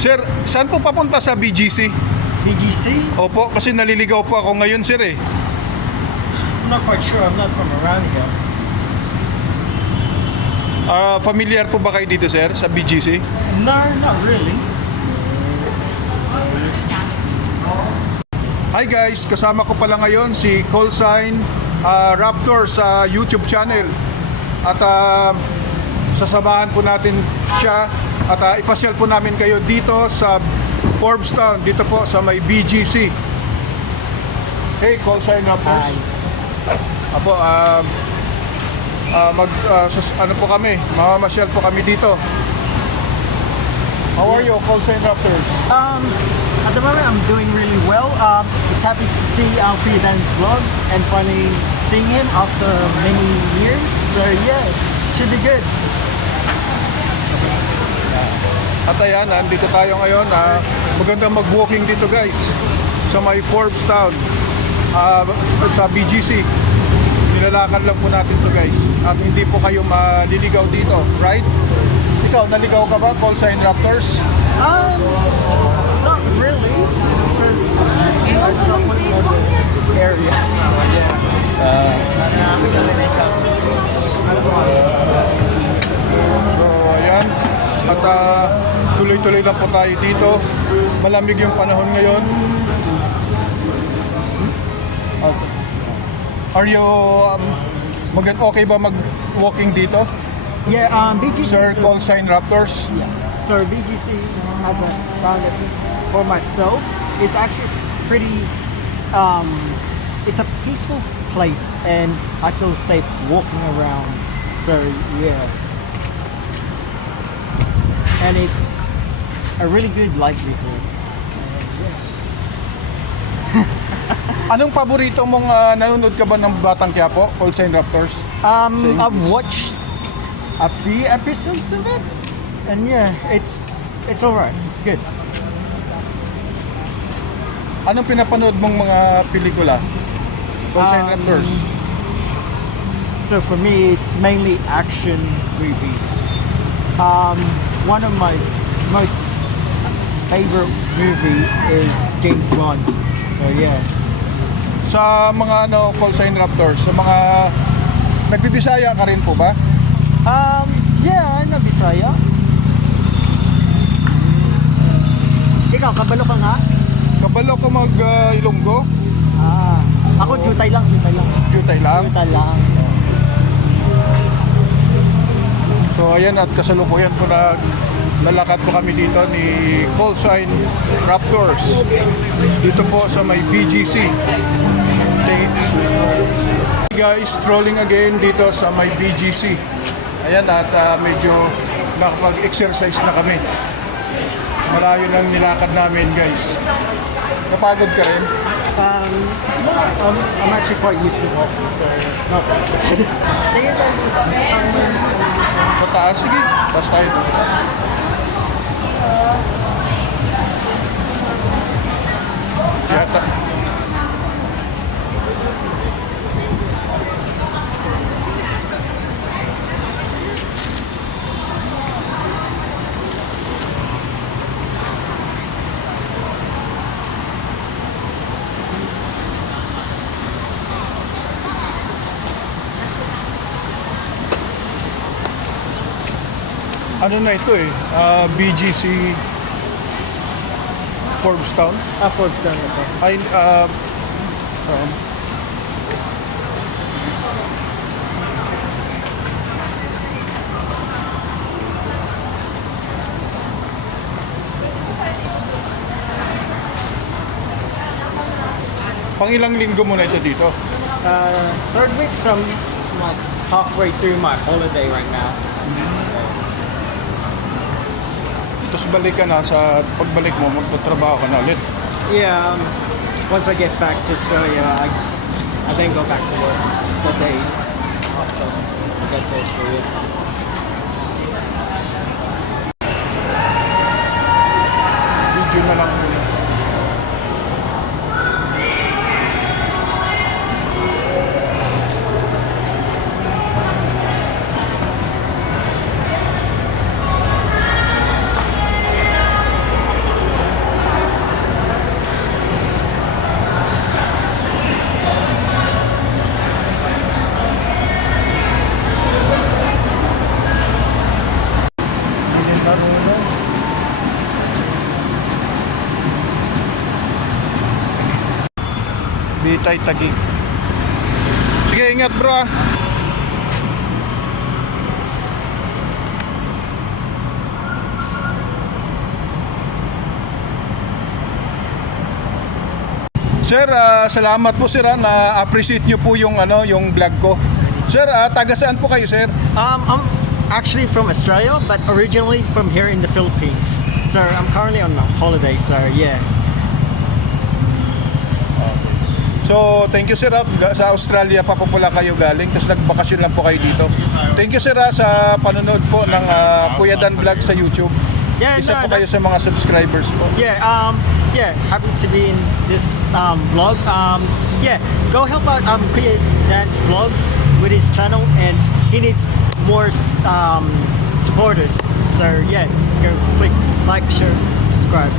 Sir, saan po papunta sa BGC? BGC? Opo, kasi naliligaw po ako ngayon, sir eh. I'm not quite sure. I'm not from around here. Familiar po ba kayo dito, sir, sa BGC? No, not really. Hi guys, kasama ko pala ngayon si Callsign Raptor sa YouTube channel. At sasamahan po natin siya at ipasyal po namin kayo dito sa Forbstown, dito po sa may BGC. Hey, Callsign Raptors. Apo, ano po kami, mamamasyal po kami dito. How are you, Callsign Raptors? At the moment, I'm doing really well. It's happy to see Alfie Dan's vlog and finally seeing him after many years. So yeah, should be good. At ayan, nandito tayo ngayon. Magandang mag-walking dito guys sa may Forbstown, sa BGC. Nilalakad lang po natin to guys. At hindi po kayo maliligaw dito, right? Ikaw, naligaw ka ba, Callsign Raptors? Not really, because I somewhat know the area. So yeah. So ayan. At tuloy-tuloy lang po tayo dito. Malamig yung panahon ngayon. Are you okay ba mag-walking dito? Yeah, BGC. Sir Callsign Raptors? Yeah. So BGC, as I found it for myself, is actually pretty. It's a peaceful place, and I feel safe walking around. So yeah, and it's a really good livelihood. Anong paborito mong nanonood ka ba ng Batang Quiapo, Callsign Raptors? I've watched a few episodes of it, and yeah, it's alright. It's good. Anong pinapanood mong mga pelikula, Callsign Raptors? So for me, it's mainly action movies. One of my most favorite movie is James Bond. So yeah. Sa mga Callsign Raptors, sa mga nagbibisaya ka rin po ba? Yeah, na Bisaya. Ikaw, kabalo ka nga? Kabalo ka mag-Ilonggo? Ako Jutay lang. Jutay lang? Jutay lang. So ayan, at kasalukuyan po lalakad po kami dito ni Callsign Raptors dito po sa may BGC. Okay. Hey guys, strolling again dito sa may BGC. Ayan, at medyo nakapag-exercise na kami. Malayo nang nilakad namin guys. Napagod ka rin? I'm actually quite used to walking, so it's not that bad. Tingin tayo sa taas. Sa taas? Sige, taas tayo. Yata. Ano na ito eh? BGC Forbstown? Forbstown na po. Ay, Pangilang linggo mo na ito dito? Third week, so I'm like halfway through my holiday right now. Tapos balik ka na, sa pagbalik mo, magtatrabaho ka na ulit. Yeah, once I get back to Australia, I then go back to work the day after I get to Australia. Video na lang. Tanungan. Bitay Taguig. Sige, ingat bro ah. Sir, salamat po sir na appreciate nyo po yung yung vlog ko. Sir, taga saan po kayo sir? I'm actually from Australia, but originally from here in the Philippines. So I'm currently on a holiday, so yeah. So, thank you sir sa Australia pa po pala kayo galing, tapos nagbakasyon lang po kayo dito. Thank you sir sa panonood po ng Kuya Dan Vlog sa YouTube. Yeah, Isa no, po kayo sa mga subscribers po. Yeah, happy to be in this vlog. Yeah, go help out Kuya Dan's vlogs with his channel, and he needs more supporters. So yeah, go click like, share, subscribe.